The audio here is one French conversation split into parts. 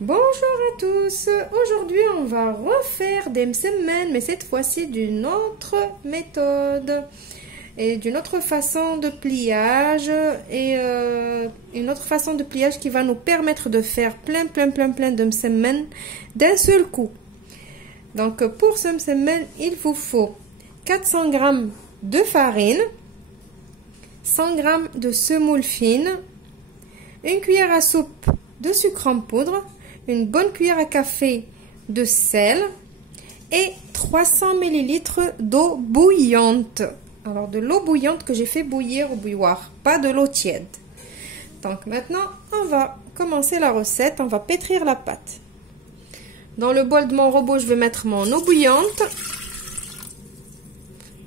Bonjour à tous, aujourd'hui on va refaire des msemen, mais cette fois-ci d'une autre méthode et d'une autre façon de pliage et une autre façon de pliage qui va nous permettre de faire plein de msemen d'un seul coup. Donc pour ce msemen, il vous faut 400 g de farine, 100 g de semoule fine, une cuillère à soupe de sucre en poudre, une bonne cuillère à café de sel et 300 ml d'eau bouillante. Alors de l'eau bouillante que j'ai fait bouillir au bouilloire, pas de l'eau tiède. Donc maintenant, on va commencer la recette. On va pétrir la pâte. Dans le bol de mon robot, je vais mettre mon eau bouillante.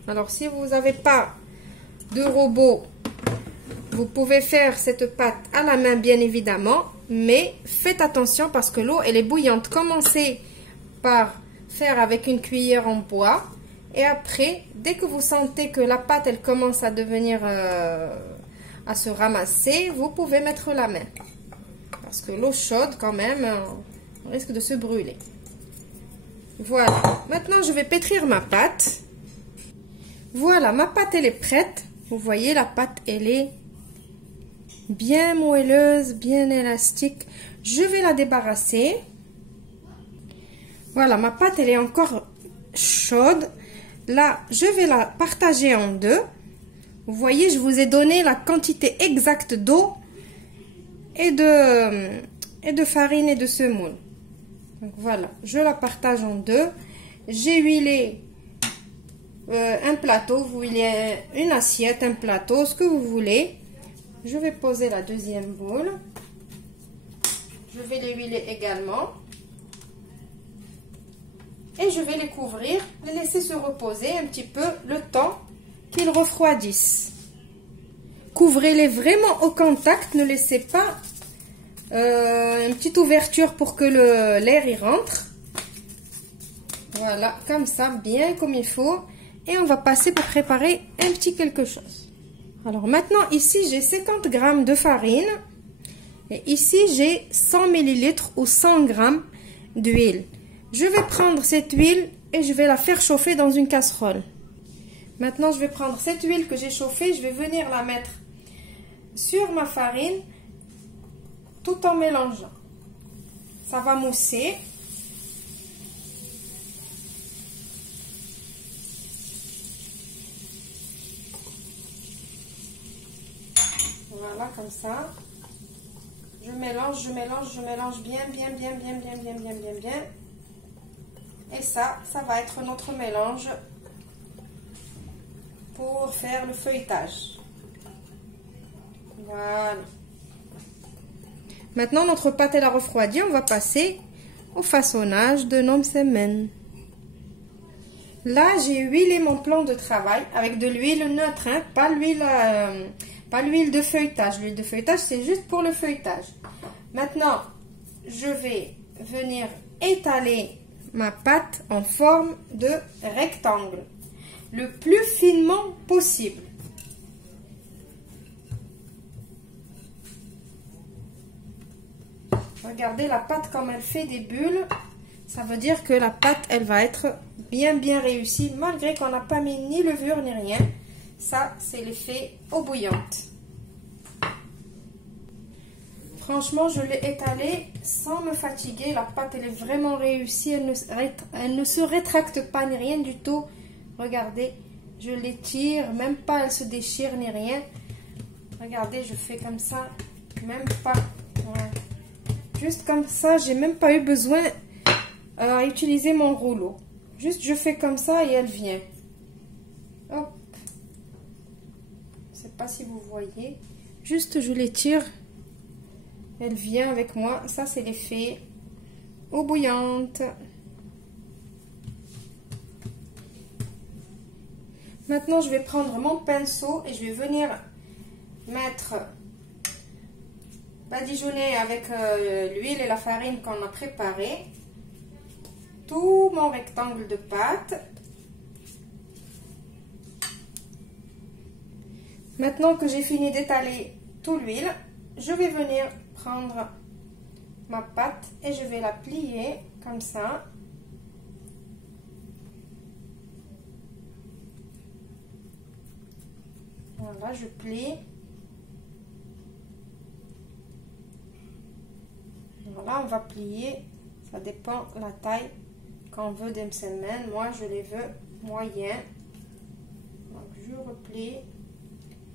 Alors si vous n'avez pas de robot, vous pouvez faire cette pâte à la main bien évidemment, mais faites attention parce que l'eau elle est bouillante. Commencez par faire avec une cuillère en bois et après, dès que vous sentez que la pâte elle commence à devenir à se ramasser, vous pouvez mettre la main parce que l'eau chaude quand même on risque de se brûler. Voilà, maintenant je vais pétrir ma pâte. Voilà, ma pâte elle est prête. Vous voyez, la pâte elle est bien moelleuse, bien élastique. Je vais la débarrasser. Voilà, ma pâte elle est encore chaude. Là, je vais la partager en deux. Vous voyez, je vous ai donné la quantité exacte d'eau et de farine et de semoule. Donc voilà, je la partage en deux. J'ai huilé un plateau, vous huilez une assiette, un plateau, ce que vous voulez. Je vais poser la deuxième boule. Je vais les huiler également. Et je vais les couvrir, les laisser se reposer un petit peu le temps qu'ils refroidissent. Couvrez-les vraiment au contact, ne laissez pas une petite ouverture pour que l'air y rentre. Voilà, comme ça, bien comme il faut. Et on va passer pour préparer un petit quelque chose. Alors maintenant, ici, j'ai 50 g de farine. Et ici, j'ai 100 ml ou 100 g d'huile. Je vais prendre cette huile et je vais la faire chauffer dans une casserole. Maintenant, je vais prendre cette huile que j'ai chauffée. Je vais venir la mettre sur ma farine tout en mélangeant. Ça va mousser. Voilà, comme ça. Je mélange bien. Et ça va être notre mélange pour faire le feuilletage. Voilà. Maintenant, notre pâte est refroidie. On va passer au façonnage de nos msemen. Là, j'ai huilé mon plan de travail avec de l'huile neutre, hein, pas l'huile de feuilletage. L'huile de feuilletage, c'est juste pour le feuilletage. Maintenant, je vais venir étaler ma pâte en forme de rectangle, le plus finement possible. Regardez la pâte comme elle fait des bulles. Ça veut dire que la pâte, elle va être bien réussie, malgré qu'on n'a pas mis ni levure ni rien. Ça, c'est l'effet eau bouillante. Franchement, je l'ai étalée sans me fatiguer. La pâte, elle est vraiment réussie. Elle ne se rétracte pas ni rien du tout. Regardez, je l'étire. Même pas, elle se déchire ni rien. Regardez, je fais comme ça. Même pas. Ouais. Juste comme ça, j'ai même pas eu besoin à utiliser mon rouleau. Juste, je fais comme ça et elle vient. Hop. Je sais pas si vous voyez. Juste, je l'étire. Elle vient avec moi. Ça, c'est l'effet eau bouillante. Maintenant, je vais prendre mon pinceau et je vais venir mettre, badigeonner avec l'huile et la farine qu'on a préparée, tout mon rectangle de pâte. Maintenant que j'ai fini d'étaler toute l'huile, je vais venir prendre ma pâte et je vais la plier comme ça. Voilà, je plie. Voilà, on va plier. Ça dépend de la taille qu'on veut des msemen. Moi, je les veux moyens. Donc, je replie.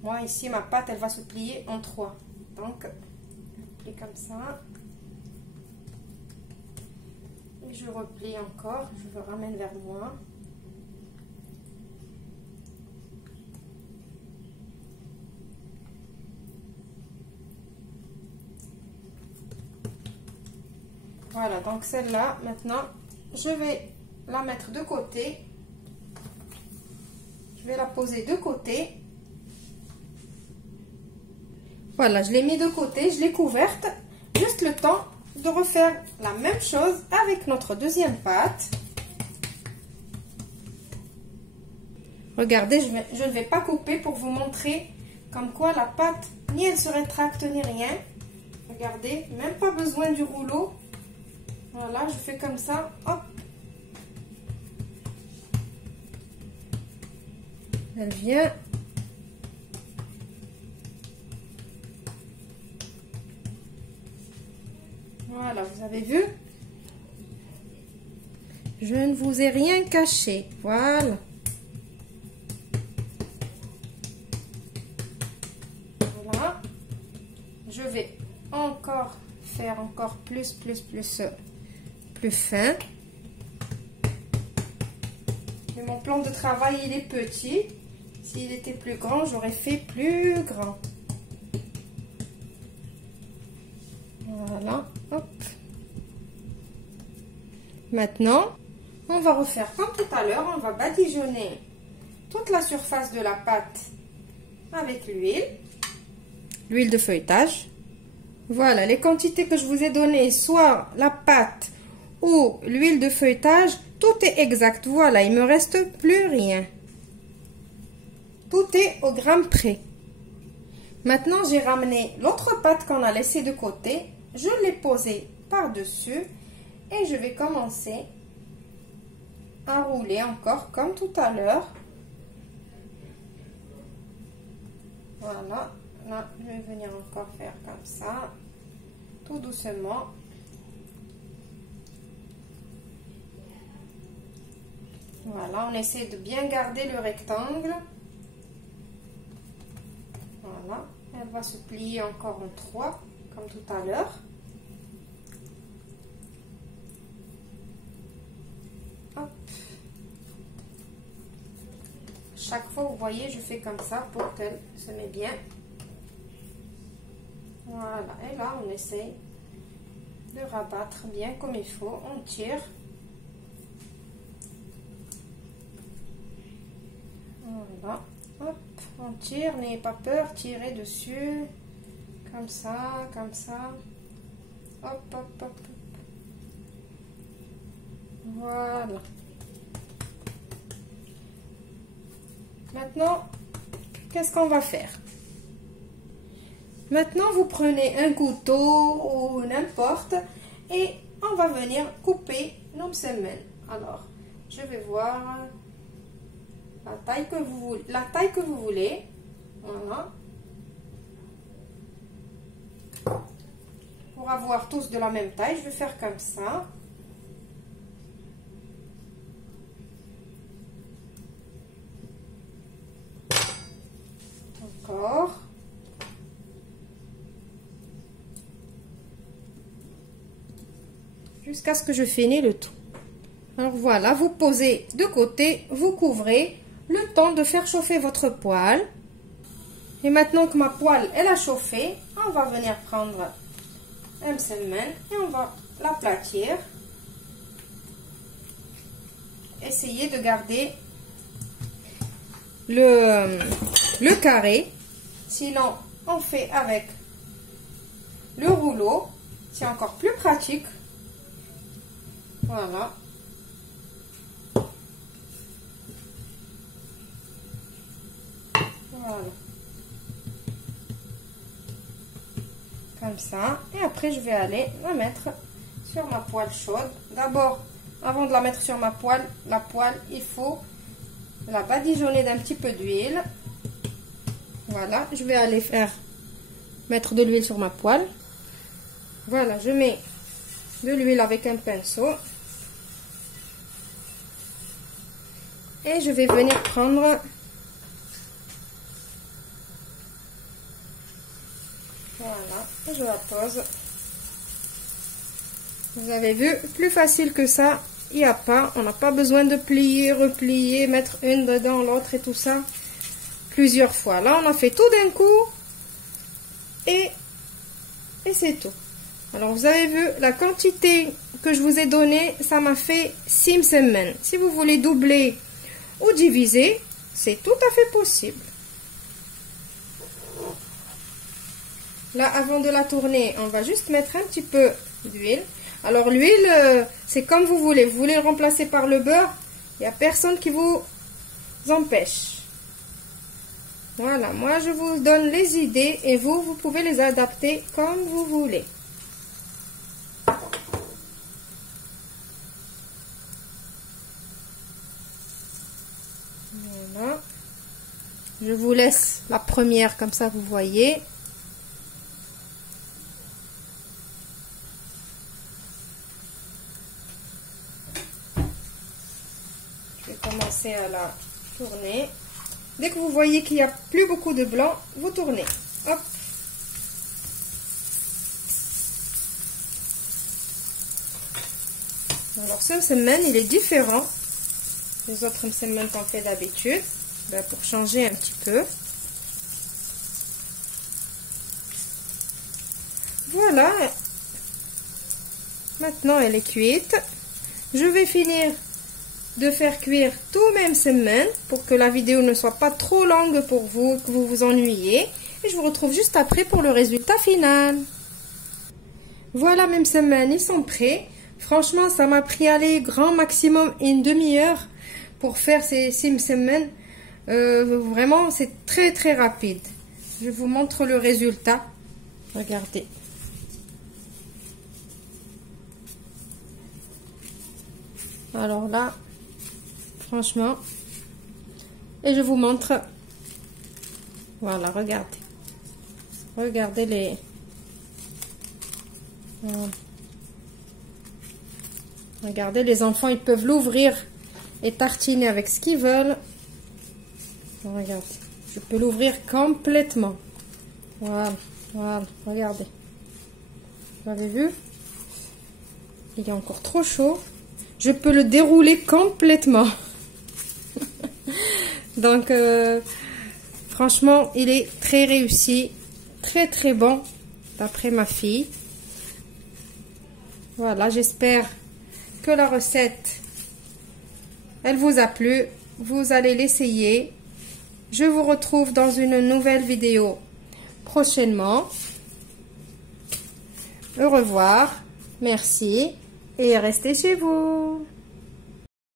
Moi, ici, ma pâte, elle va se plier en 3. Donc, je plie comme ça. Et je replie encore. Je le ramène vers moi. Voilà, donc celle-là, maintenant, je vais la mettre de côté. Je vais la poser de côté. Voilà, je l'ai mis de côté, je l'ai couverte. Juste le temps de refaire la même chose avec notre deuxième pâte. Regardez, je ne vais pas couper pour vous montrer comme quoi la pâte, ni elle se rétracte, ni rien. Regardez, même pas besoin du rouleau. Voilà, je fais comme ça, hop. Elle vient. Voilà, vous avez vu? Je ne vous ai rien caché. Voilà. Voilà. Je vais encore faire encore plus fin. Mais mon plan de travail, il est petit. S'il était plus grand, j'aurais fait plus grand. Voilà, hop. Maintenant, on va refaire comme tout à l'heure. On va badigeonner toute la surface de la pâte avec l'huile de feuilletage. Voilà, les quantités que je vous ai données, soit la pâte ou l'huile de feuilletage, tout est exact. Voilà, il me reste plus rien. Tout est au gramme près. Maintenant, j'ai ramené l'autre pâte qu'on a laissée de côté. Je l'ai posée par-dessus et je vais commencer à rouler encore comme tout à l'heure. Voilà, là, je vais venir encore faire comme ça, tout doucement. Voilà, on essaie de bien garder le rectangle. Voilà, elle va se plier encore en 3, comme tout à l'heure. Hop. Chaque fois, vous voyez, je fais comme ça pour qu'elle se mette bien. Voilà, et là, on essaye de rabattre bien comme il faut. On tire. Voilà, hop, on tire, n'ayez pas peur, tirez dessus, comme ça, hop, hop, hop, hop. Voilà. Maintenant, qu'est-ce qu'on va faire? Maintenant, vous prenez un couteau ou n'importe et on va venir couper nos msemen. Alors, je vais voir la taille que vous voulez. Voilà. Pour avoir tous de la même taille, je vais faire comme ça. Encore. Jusqu'à ce que je finisse le tout. Alors voilà, vous posez de côté, vous couvrez le temps de faire chauffer votre poêle. Et maintenant que ma poêle elle a chauffé, on va venir prendre un msemen et on va l'aplatir. Essayez de garder le carré, sinon on fait avec le rouleau, c'est encore plus pratique. Voilà. Voilà. comme ça. Et après, je vais aller la mettre sur ma poêle chaude. D'abord, avant de la mettre sur la poêle, il faut la badigeonner d'un petit peu d'huile. Voilà, je vais aller mettre de l'huile sur ma poêle. Voilà, je mets de l'huile avec un pinceau. Et je vais venir prendre voilà, je la pose. Vous avez vu, plus facile que ça, il n'y a pas. On n'a pas besoin de plier, replier, mettre une dedans, l'autre et tout ça plusieurs fois. Là, on a fait tout d'un coup et c'est tout. Alors, vous avez vu, la quantité que je vous ai donnée, ça m'a fait 6 semaines. Si vous voulez doubler ou diviser, c'est tout à fait possible. Là, avant de la tourner, on va juste mettre un petit peu d'huile. Alors, l'huile, c'est comme vous voulez. Vous voulez le remplacer par le beurre, il n'y a personne qui vous empêche. Voilà, moi, je vous donne les idées et vous pouvez les adapter comme vous voulez. Voilà. Je vous laisse la première, comme ça, vous voyez. Je vais commencer à la tourner. Dès que vous voyez qu'il n'y a plus beaucoup de blanc, vous tournez. Hop. Alors ce msemen, il est différent des autres msemen qu'on fait d'habitude. Ben, pour changer un petit peu. Voilà. Maintenant, elle est cuite. Je vais finir de faire cuire tous mes msemen pour que la vidéo ne soit pas trop longue pour vous, que vous vous ennuyez. Et je vous retrouve juste après pour le résultat final. Voilà, mes msemen, ils sont prêts. Franchement, ça m'a pris grand maximum une demi-heure pour faire ces 6 msemen. Vraiment, c'est très très rapide. Je vous montre le résultat. Regardez. Alors là, franchement, et je vous montre. Voilà, regardez. Regardez les... Regardez, les enfants, ils peuvent l'ouvrir et tartiner avec ce qu'ils veulent. Regardez, je peux l'ouvrir complètement. Voilà, voilà, regardez. Vous avez vu? Il est encore trop chaud. Je peux le dérouler complètement. Donc, franchement, il est très réussi. Très, très bon, d'après ma fille. Voilà, j'espère que la recette, elle vous a plu. Vous allez l'essayer. Je vous retrouve dans une nouvelle vidéo prochainement. Au revoir. Merci. Et restez chez vous.